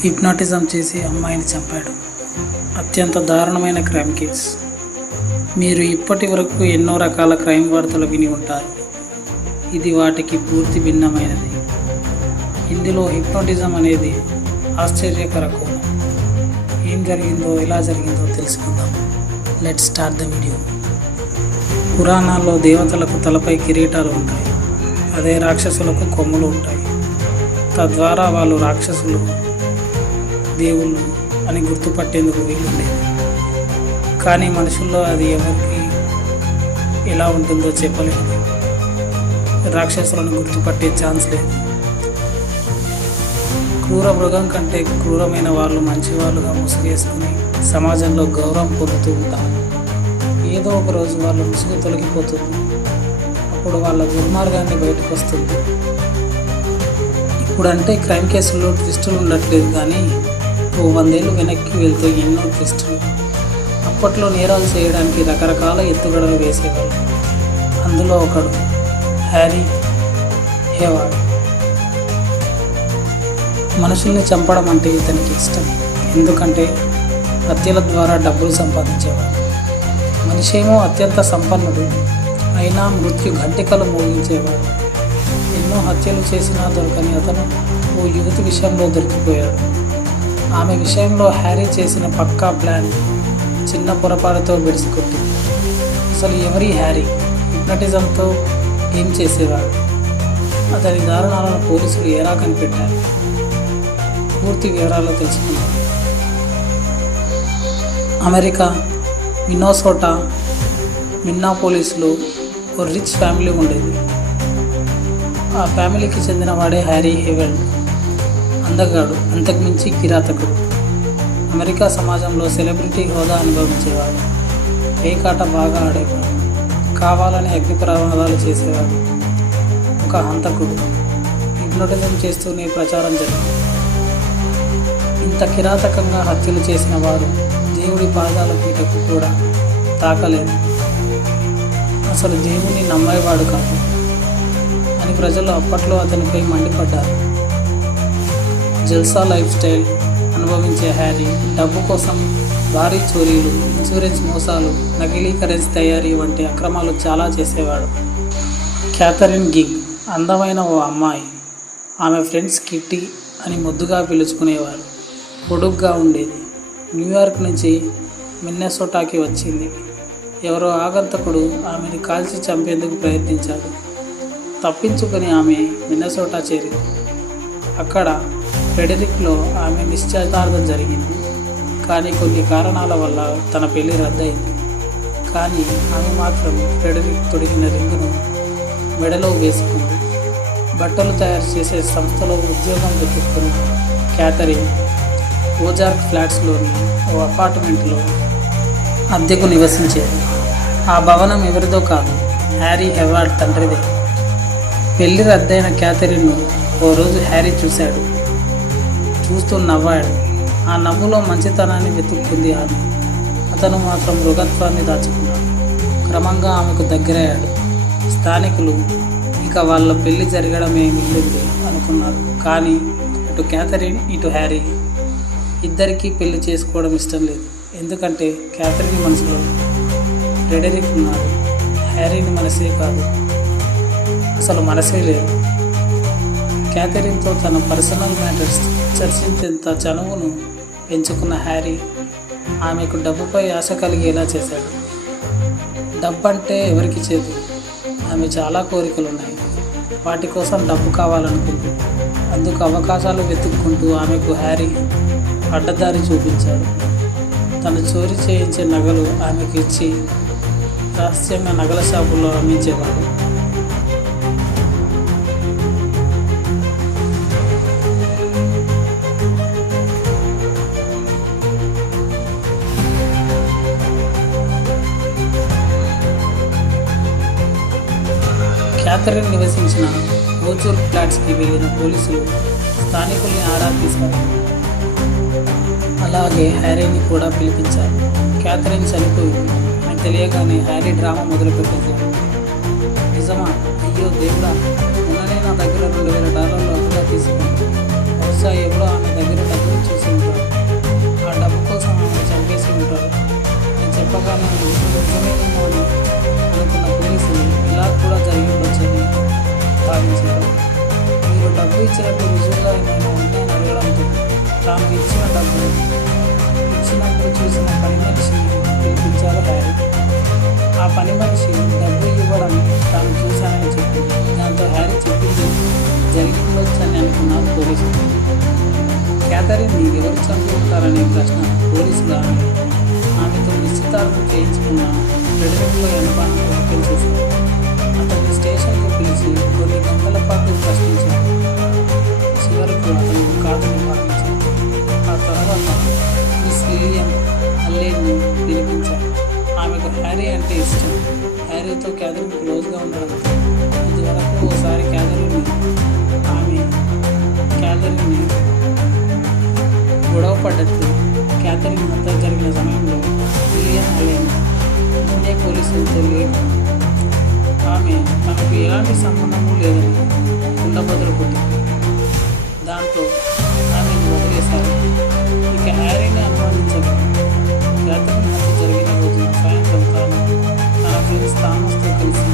Hypnotism చేసి అమ్మాయిని చంపాడు. అత్యంత దారుణమైన క్రైమ్ కేస్. మీరు ఇప్పటి వరకు ఎన్నో రకాల క్రైమ్ వార్తలు విని ఉంటారు. ఇది వాటికి పూర్తి భిన్నమైనది. ఇందులో హిప్నోటిజం అనేది ఆశ్చర్యకర కోణం. ఏం జరిగిందో ఎలా జరిగిందో తెలుసుకుందాం. Let start the video. పురాణాల్లో దేవతలకు తలపై కిరీటాలు ఉంటాయి. అదే రాక్షసులకు కొమ్ములు ఉంటాయి. తద్వారా వాళ్ళు రాక్షసులు దేవుళ్ళు అని గుర్తుపట్టేందుకు వీలుండేది కానీ మనుషుల్లో అది ఎవరికి ఎలా ఉంటుందో చెప్పలేదు. రాక్షసులను గుర్తుపట్టే ఛాన్స్ లేదు. క్రూర మృగం కంటే క్రూరమైన వాళ్ళు మంచివాళ్ళుగా ముసుగేసుకుని సమాజంలో గౌరవం పొందుతూ ఉంటారు. ఏదో ఒక రోజు వాళ్ళ ముసుగు తొలగిపోతుంది. అప్పుడు వాళ్ళ దుర్మార్గాన్ని బయటకు వస్తుంది. ఇప్పుడంటే క్రైమ్ కేసుల్లో ట్విస్టులు ఉండట్లేదు కానీ ఓ వందేళ్ళు వెనక్కి వెళ్తే ఎన్నో ట్విస్టులు అప్పట్లో నేరాలు చేయడానికి రకరకాల ఎత్తుగడలు వేసేవాడు. అందులో ఒకడు హ్యారీ హేవాడ్ మనుషుల్ని చంపడం అంటే ఇతనికి ఇష్టం. ఎందుకంటే హత్యల ద్వారా డబ్బులు సంపాదించేవాడు. మనిషేమో అత్యంత సంపన్నుడు అయినా మృత్యు ఘంటికలు మోగించేవాడు. ఎన్నో హత్యలు చేసినా దొరకని అతను ఓ యువతి విషయంలో దొరికిపోయాడు. ఆమె విషయంలో హ్యారీ చేసిన పక్కా ప్లాన్ చిన్న పొరపాటుతో బెడిసికొట్టింది అసలు ఎవరి హ్యారీ? హిప్నటిజంతో ఏం చేసేవాడు. అతని దారుణాలను పోలీసులు ఎలా కనిపెట్టారు. పూర్తి వివరాలు తెలుసుకున్నారు అమెరికా మిన్నోసోటా మిన్నాపోలిస్లో ఓ రిచ్ ఫ్యామిలీ ఉండేది. ఆ ఫ్యామిలీకి చెందిన వాడే హ్యారీ హేవెల్డ్. అందగాడు అంతకుమించి కిరాతకుడు. అమెరికా సమాజంలో సెలబ్రిటీ హోదా అనుభవించేవాడు. పేకాట బాగా ఆడేవాడు. కావాలని అగ్ని ప్రమాదాలు చేసేవాడు. ఒక హంతకుడు. హిప్నోటిజం చేస్తూనే ప్రచారం జరిగింది. ఇంత కిరాతకంగా హత్యలు చేసిన వారు దేవుడి పాదాల పీటకు కూడా తాకలేదు. అసలు దేవుణ్ణి నమ్మేవాడు కాదు అని ప్రజలు అప్పట్లో అతనిపై మండిపడ్డారు. జల్సా లైఫ్ స్టైల్ అనుభవించే హ్యారీ. డబ్బు కోసం భారీ చోరీలు ఇన్సూరెన్స్ మోసాలు నకిలీ కరెన్సీ తయారీ వంటి అక్రమాలు చాలా చేసేవాడు. క్యాథరిన్ గిగ్ అందమైన ఓ అమ్మాయి. ఆమె ఫ్రెండ్స్ కిట్టి అని ముద్దుగా పిలుచుకునేవారు. పొడుగ్గా ఉండేది. న్యూయార్క్ నుంచి మిన్నెసోటాకి వచ్చింది. ఎవరో ఆగంతకుడు ఆమెను కాల్చి చంపేందుకు ప్రయత్నించాడు. తప్పించుకొని ఆమె మిన్నెసోటా చేరింది. అక్కడ ఫెడరిక్లో ఆమె నిశ్చితార్థం జరిగింది. కానీ కొన్ని కారణాల వల్ల తన పెళ్ళి రద్దయింది. కానీ ఆమె మాత్రం ఫెడరిక్ తొడిగిన రింగును మెడలో వేసుకుంది. బట్టలు తయారు చేసే సంస్థలో ఉద్యోగం వెతుక్కుని క్యాథరిన్ ఓజార్క్ ఫ్లాట్స్లోని ఓ అపార్ట్మెంట్లో అద్దెకు నివసించేది. ఆ భవనం ఎవరిదో కాదు హ్యారీ హెవార్డ్ తండ్రిదే. పెళ్ళి రద్దయిన క్యాథరిన్ను ఓ రోజు హ్యారీ చూశాడు. చూస్తూ నవ్వాడు. ఆ నవ్వులో మంచితనాన్ని వెతుక్కుంది ఆమె. అతను మాత్రం మృగత్వాన్ని దాచుకున్నాడు. క్రమంగా ఆమెకు దగ్గరయ్యాడు. స్థానికులు ఇక వాళ్ళ పెళ్ళి జరగడమే మిగిలింది అనుకున్నారు. కానీ అటు క్యాథరిన్ ఇటు హ్యారీ. ఇద్దరికీ పెళ్ళి చేసుకోవడం ఇష్టం లేదు. ఎందుకంటే క్యాథరిన్ మనసులో రెడరిక్ ఉన్నారు. హ్యారీని మనసే కాదు. అసలు మనసే లేదు. క్యాథరిన్తో తన పర్సనల్ మ్యాటర్స్ చర్చించేంత చనువును పెంచుకున్న హ్యారీ ఆమెకు డబ్బుపై ఆశ కలిగేలా చేశాడు. డబ్బు అంటే ఎవరికి చేదు? ఆమె చాలా కోరికలు ఉన్నాయి వాటి కోసం డబ్బు కావాలనుకుంది. అందుకు అవకాశాలు వెతుక్కుంటూ ఆమెకు హ్యారీ అడ్డదారి చూపించాడు. తను చోరీ చేయించే నగలు ఆమెకు ఇచ్చి రహస్యంగా నగల షాపుల్లో అమ్మించేవాడు. రాత్రి నివసించిన ఓచూర్ ఫ్లాట్స్కి వెళ్ళిన పోలీసులు స్థానికుల్ని ఆరా తీసుకున్నారు అలాగే హ్యారీని కూడా పిలిపించారు. క్యాథరిన్ చనిపోయి అని తెలియగానే హ్యారీ డ్రామా మొదలుపెట్టింది. నిజమా? అయ్యో దేవుడా ఉన్ననే నా దగ్గర రెండు వేల డాలర్లు అప్పుగా తీసుకుని బహుశా ఎవరో ఆమె దగ్గర డబ్బులు చూసి ఉంటారు. ఆ డబ్బు కోసం ఆమె చంపేసి ఉంటారు. నేను చెప్పగానే ఇచ్చినట్టు రుజువుగా నేను ఉన్నాయని అడగడంతో తాము ఇచ్చిన డబ్బు ఇచ్చినప్పుడు చూసిన పని మనిషిని పిలిపించారు హ్యారీ ఆ పని మనిషి డబ్బు ఇవ్వడం తాను చూశానని చెప్పింది దాంతో హ్యారీ చెప్పింది జరిగి ఉండొచ్చని అనుకున్నారు పోలీసులు. క్యాథరిన్ని ఎవరు చంపి ప్రశ్న పోలీసులు ఆమె ఆమెతో నిశ్చితార్థం చేయించుకున్న రెడీలో అనుమానం వ్యక్తం చేశారు అతన్ని స్టేషన్కు పిలిచి కొన్ని గంటల పాటు ప్రశ్నించారు వరకు అతను కాదని పాటించారు ఆ తర్వాత మిస్ లిలియన్ అల్లేని పిలిపించారు ఆమెకు హ్యారీ అంటే ఇష్టం. హ్యారీతో క్యాథరిన్ క్లోజ్గా ఉండడంతో ఇదివరకు ఓసారి క్యాథరిన్ని ఆమె క్యాథరిన్ని గొడవ పడ్డట్లు క్యాథరిన్ వద్ద జరిగిన సమయంలో లిలియన్ అలేన్ ముందే పోలీసులతో లేదు ఆమె తనకు ఎలాంటి సంబంధము లేదని ఉండబదులు కొట్టింది. దాంతో ఆమెను వదిలేశారు. ఇక హ్యారీని అనుమానించగా క్యాథరిన్ హత్య జరిగిన రోజున సాయంత్రం తాను తన ఫ్రెండ్స్ థామస్తో కలిసి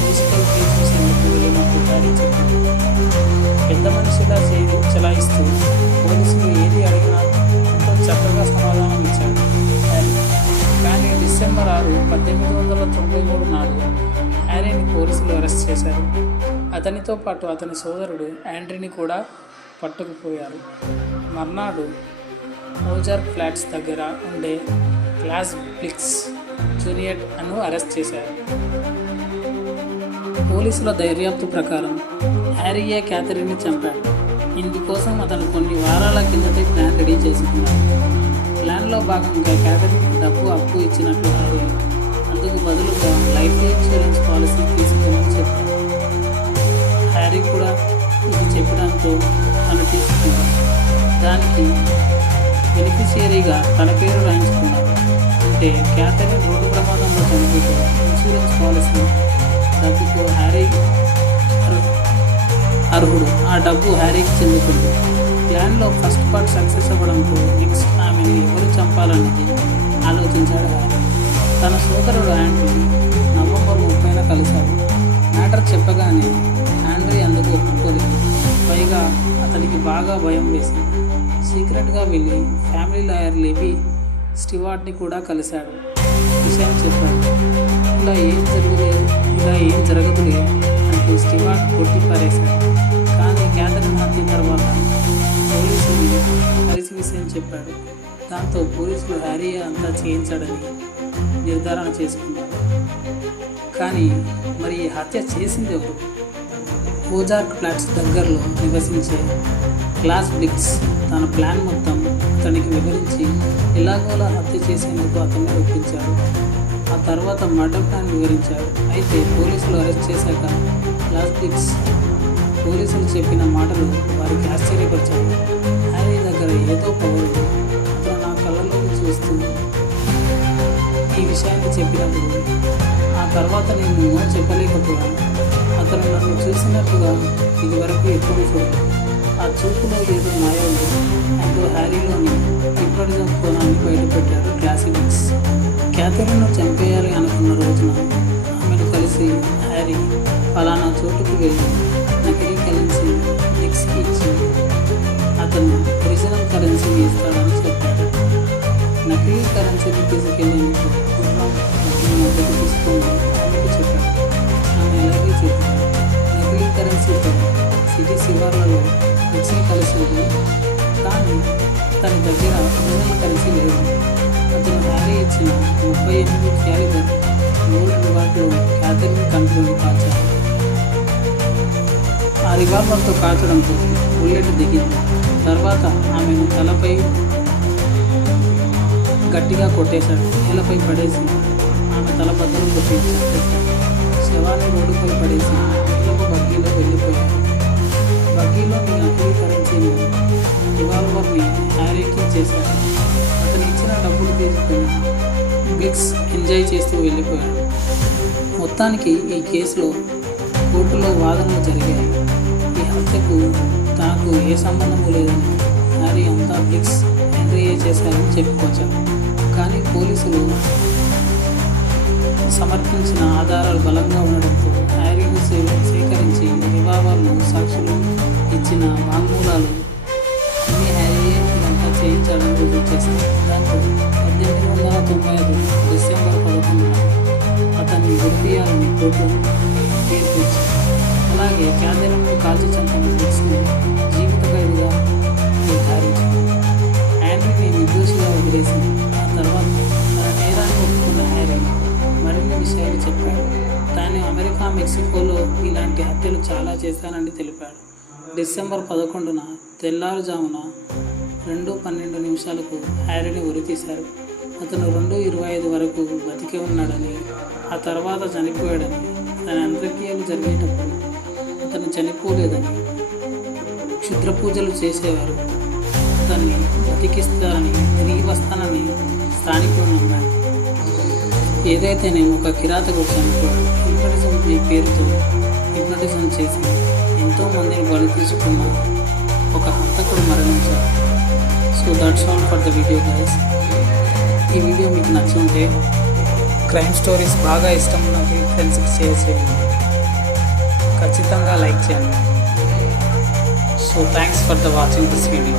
మ్యూజికల్ ఫీల్ చూసేందుకు వెళ్ళినట్టు డాడీ చెప్పారు పెద్ద మనిషిలా చేయి చలాయిస్తూ పోలీసులు ఏది అడిగినా ఎంతో చక్కగా సమాధానం ఇచ్చాడు హ్యారీ. కానీ డిసెంబర్ ఆరు పద్దెనిమిది వందల తొంభై మూడు నాడు హ్యారీని పోలీసులు అరెస్ట్ చేశారు. అతనితో పాటు అతని సోదరుడు యాండ్రీని కూడా పట్టుకుపోయారు. మర్నాడు మోజార్ ఫ్లాట్స్ దగ్గర ఉండే క్లాస్ బ్లిక్స్ జూనియట్ అను అరెస్ట్ చేశారు. పోలీసుల దర్యాప్తు ప్రకారం హ్యారీయే క్యాథరిన్ని చంపాడు. ఇందుకోసం అతను కొన్ని వారాల కిందటే ప్లాన్ రెడీ చేసుకున్నాడు. ప్లాన్లో భాగంగా క్యాథరిన్ డబ్బు అప్పు ఇచ్చినట్లు హ్యారీ అందుకు బదులుగా లైఫ్ ఇన్సూరెన్స్ పాలసీ తీసుకోమని చెప్పాడు. హ్యారీ కూడా ఇది చెప్పడంతో అనిపిస్తుంది దానికి బెనిఫిషియరీగా తన పేరు రాయించుకున్నారు. అంటే క్యాథరిన్ రోడ్డు ప్రమాదంలో చనిపోతే ఇన్సూరెన్స్ పాలసీ డబ్బుకు హ్యారీ అర్హుడు. ఆ డబ్బు హ్యారీకి చెందుతుంది. ప్లాన్లో ఫస్ట్ పార్ట్ సక్సెస్ అవ్వడంతో నెక్స్ట్ ఆమెను ఎవరు చంపాలన్నది ఆలోచించాడు హ్యారీ. తన సోదరుడు యాంటీ నవంబర్ ముప్పైన కలిశాడు మ్యాటర్ చెప్పగానే పైగా అతనికి బాగా భయం వేసింది. సీక్రెట్గా వెళ్ళి ఫ్యామిలీ లాయర్ లేపి స్టివార్ట్ని కూడా కలిశాడు. విషయం చెప్పాడు. ఇలా ఏం జరుగులేదు ఇలా ఏం జరగదులే అంటూ స్టివార్ట్ కొట్టి పారేశాడు. కానీ క్యాథరిన్ హత్య తర్వాత పోలీసులు కలిసి విషయం చెప్పాడు దాంతో పోలీసులు హ్యారీ అంతా చేయించాడని నిర్ధారణ చేసుకున్నారు. కానీ మరి ఈ హత్య చేసింది ఎవరు? ఓజార్క్ ఫ్లాట్స్ దగ్గరలో నివసించే క్లాస్ బ్లిక్స్ తన ప్లాన్ మొత్తం అతనికి వివరించి ఎలాగోలా హత్య చేసేందుకు అతన్ని ఒప్పించాడు ఆ తర్వాత మర్డర్ ప్లాన్ వివరించాడు అయితే పోలీసులు అరెస్ట్ చేశాక క్లాస్ బ్లిక్స్ పోలీసులు చెప్పిన మాటలు వారికి ఆశ్చర్యపరిచాయి. హ్యారీ దగ్గర ఏదో పవర్ అతను నా కళ్ళలో చూస్తుంది ఈ విషయాన్ని చెప్పినప్పుడు ఆ తర్వాత నేను చెప్పలేకపోయాను. అతను నన్ను చూసినట్టుగా ఇదివరకు ఎప్పుడు చూడలేదు. ఆ చూపులో ఏదో మాయ ఉంది. అందులో హ్యారీలోని హిప్నటిజం కోణాన్ని బయటపెట్టారు క్లాసిక్స్ క్యాథరిన్ను చంపేయాలి అనుకున్న రోజున ఆమెను కలిసి హ్యారీ ఫలానా చోటుకు వెళ్ళి నకిలీ కరెన్సీ నెక్స్ట్కి ఇచ్చి అతను ఒరిజినల్ కరెన్సీని ఇస్తాడని చెప్పాడు. నకిలీ కరెన్సీని తీసుకెళ్ళి గుర్రం సిటీ శివార్లలో వచ్చి కలిసింది కానీ తన దగ్గర ఒరిజినల్ కలిసి లేదు. అతను హ్యారీ ఇచ్చిన ముప్పై ఎనిమిది క్యాలిబర్ గోల్డ్ రివార్డులో క్యాథరిన్ కంట్రోల్ కాచారు ఆ రివాల్వర్తో కాల్చడంతో బుల్లెట్ దిగింది. తర్వాత ఆమెను తలపై గట్టిగా కొట్టేశాడు. నేలపై పడేసి ఆమె తల బద్దలు కొట్టి చంపేశాడు. శవాన్ని రోడ్డుపై పడేసి నీళ్ళకు బగ్గీలో వెళ్ళిపోయాడు. బగ్గీలో నకిలీ కరెన్సీని రివాల్వర్ని హ్యారీకి చేశాడు అతను ఇచ్చిన డబ్బులు తీసుకుని బిగ్స్ ఎంజాయ్ చేస్తూ వెళ్ళిపోయాడు. మొత్తానికి ఈ కేసులో కోర్టులో వాదనలు జరిగాయి. ఈ హత్యకు తనకు ఏ సంబంధము లేదని హ్యారీ అంతా బ్లిక్స్ హెన్రీయే చేశారని చెప్పుకొచ్చారు. కానీ పోలీసులు సమర్పించిన ఆధారాలు బలంగా ఉండడంతో హ్యారీని సే- సేకరించి సంభావాలను సాక్షులు ఇచ్చిన వాంగ్మూలాలు అన్ని హ్యారీ ఇదంతా చేయించాలని రుజువు చేశారు దాంతో పద్దెనిమిది వందల తొంభై ఐదు డిసెంబర్ పదకొండున అతన్ని గుర్తియాలని కోర్టు తీర్పు అలాగే క్యాదెలను కాల్చి చంపని తీసుకుని జీవిత ఖైదుగా నిర్ధారించారు. హ్యారీని నిర్దోషిగా వదిలేసింది ఆ తర్వాత తన నేరాన్ని ఒప్పుకున్న హ్యారీ మరిన్ని విషయాలు చెప్పాడు. తాను అమెరికా మెక్సికోలో ఇలాంటి హత్యలు చాలా చేశానని తెలిపాడు. డిసెంబర్ పదకొండున తెల్లారుజామున రెండు పన్నెండు నిమిషాలకు హ్యారీని ఉరితీశారు. అతను రెండు ఇరవై ఐదు వరకు బతికి ఉన్నాడని ఆ తర్వాత చనిపోయాడని తన అంత్యక్రియలు జరిగేటప్పుడు అతను చనిపోలేదని క్షుద్ర పూజలు చేసేవారు. అతన్ని బతికిస్తారని తిరిగి వస్తానని స్థానికులు నమ్మారు. ఏదైతే నేను ఒక కిరాతకు చనిపోయాడు హిప్నటిజం ఈ పేరుతో హిప్నటిజం చేసి ఎంతో మందిని బలి తీసుకున్న ఒక హంతకుడు మరణించాడు. So that's all for the video guys ఈ వీడియో మీకు నచ్చుంటే క్రైమ్ స్టోరీస్ బాగా ఇష్టం ఉన్న మీ ఫ్రెండ్స్కి షేర్ చేయండి. ఖచ్చితంగా లైక్ చేయండి. So thanks for the watching this video